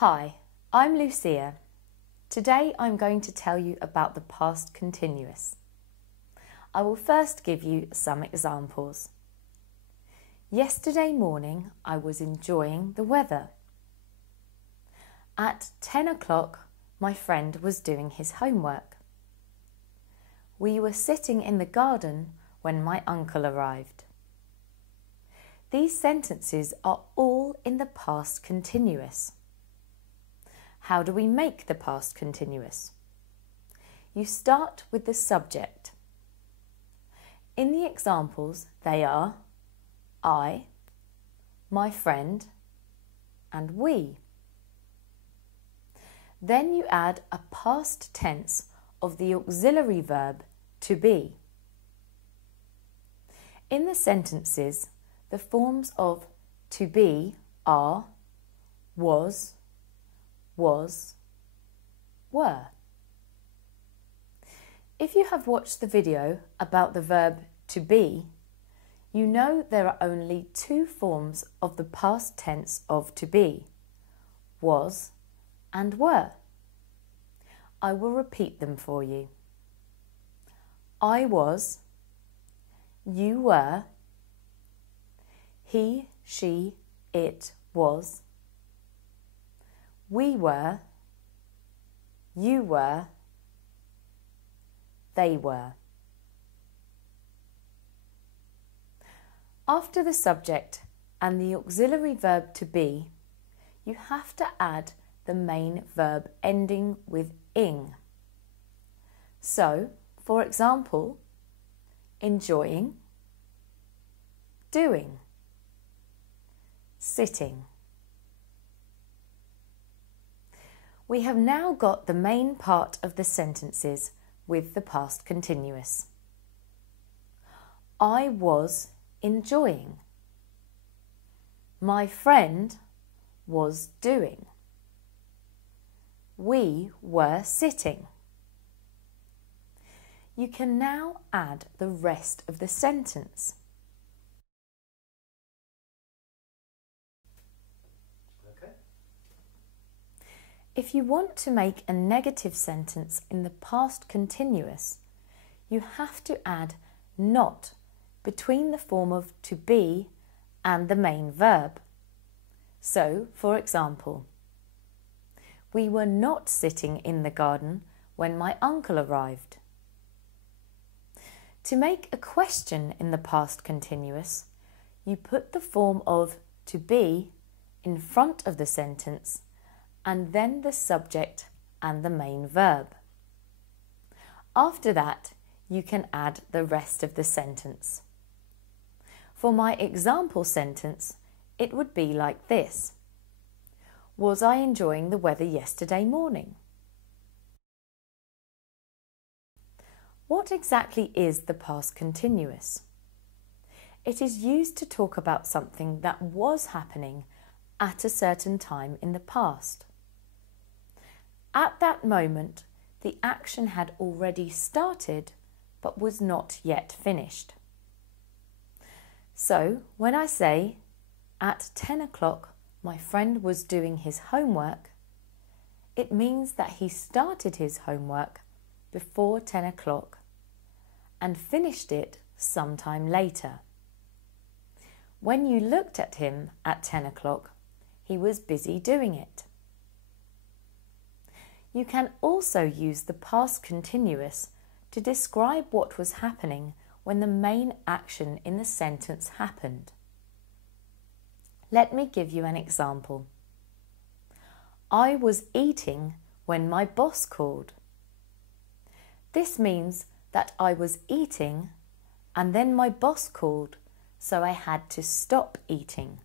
Hi, I'm Lucia. Today I'm going to tell you about the past continuous. I will first give you some examples. Yesterday morning I was enjoying the weather. At 10 o'clock my friend was doing his homework. We were sitting in the garden when my uncle arrived. These sentences are all in the past continuous. How do we make the past continuous? You start with the subject. In the examples, they are I, my friend, and we. Then you add a past tense of the auxiliary verb to be. In the sentences, the forms of to be are was, were. If you have watched the video about the verb to be, you know there are only two forms of the past tense of to be, was and were. I will repeat them for you. I was, you were, he, she, it was, we were, you were, they were. After the subject and the auxiliary verb to be, you have to add the main verb ending with ing. So, for example, enjoying, doing, sitting. We have now got the main part of the sentences with the past continuous. I was enjoying. My friend was doing. We were sitting. You can now add the rest of the sentence. If you want to make a negative sentence in the past continuous, you have to add not between the form of to be and the main verb. So, for example, we were not sitting in the garden when my uncle arrived. To make a question in the past continuous, you put the form of to be in front of the sentence and then the subject and the main verb. After that, you can add the rest of the sentence. For my example sentence, it would be like this. Was I enjoying the weather yesterday morning? What exactly is the past continuous? It is used to talk about something that was happening at a certain time in the past. At that moment, the action had already started but was not yet finished. So, when I say, at 10 o'clock my friend was doing his homework, it means that he started his homework before 10 o'clock and finished it sometime later. When you looked at him at 10 o'clock, he was busy doing it. You can also use the past continuous to describe what was happening when the main action in the sentence happened. Let me give you an example. I was eating when my boss called. This means that I was eating and then my boss called, so I had to stop eating.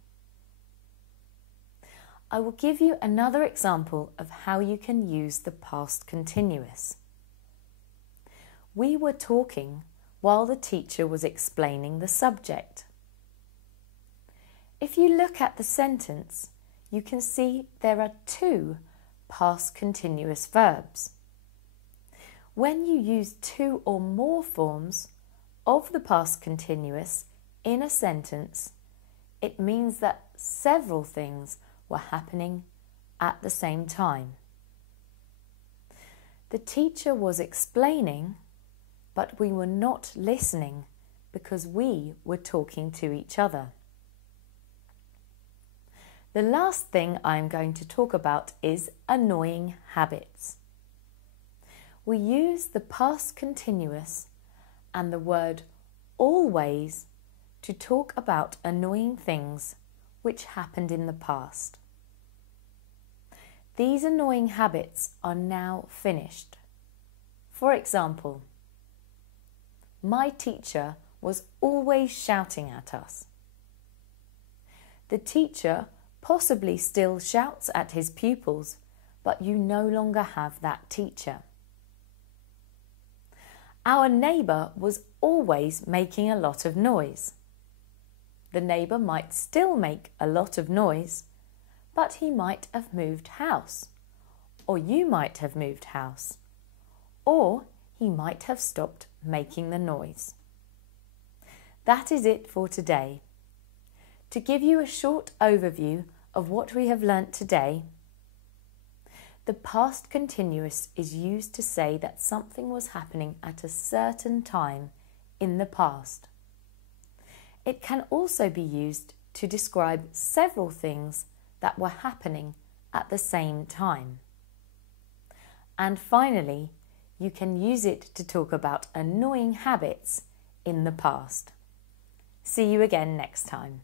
I will give you another example of how you can use the past continuous. We were talking while the teacher was explaining the subject. If you look at the sentence, you can see there are two past continuous verbs. When you use two or more forms of the past continuous in a sentence, it means that several things were happening at the same time. The teacher was explaining, but we were not listening because we were talking to each other. The last thing I'm going to talk about is annoying habits. We use the past continuous and the word always to talk about annoying things which happened in the past. These annoying habits are now finished. For example, my teacher was always shouting at us. The teacher possibly still shouts at his pupils, but you no longer have that teacher. Our neighbour was always making a lot of noise. The neighbour might still make a lot of noise, but he might have moved house, or you might have moved house, or he might have stopped making the noise. That is it for today. To give you a short overview of what we have learnt today, the past continuous is used to say that something was happening at a certain time in the past. It can also be used to describe several things that were happening at the same time. And finally, you can use it to talk about annoying habits in the past. See you again next time.